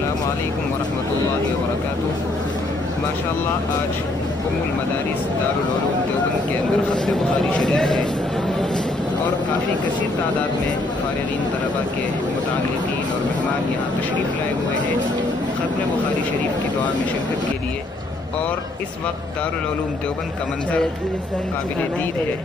السلام علیکم ورحمۃ اللہ وبرکاتہ۔ ماشاءاللہ آج المدارس دارالعلوم دیوبند کے اندر ختم بخاری شریف ہے اور کافی کثیر تعداد میں فارغین طلباء کے متعلقین اور مہمان یہاں تشریف لائے ہوئے ہیں ختم بخاری شریف کی دعا میں شرکت کے لیے، اور اس وقت دارالعلوم دیوبند کا منظر قابل دید ہے۔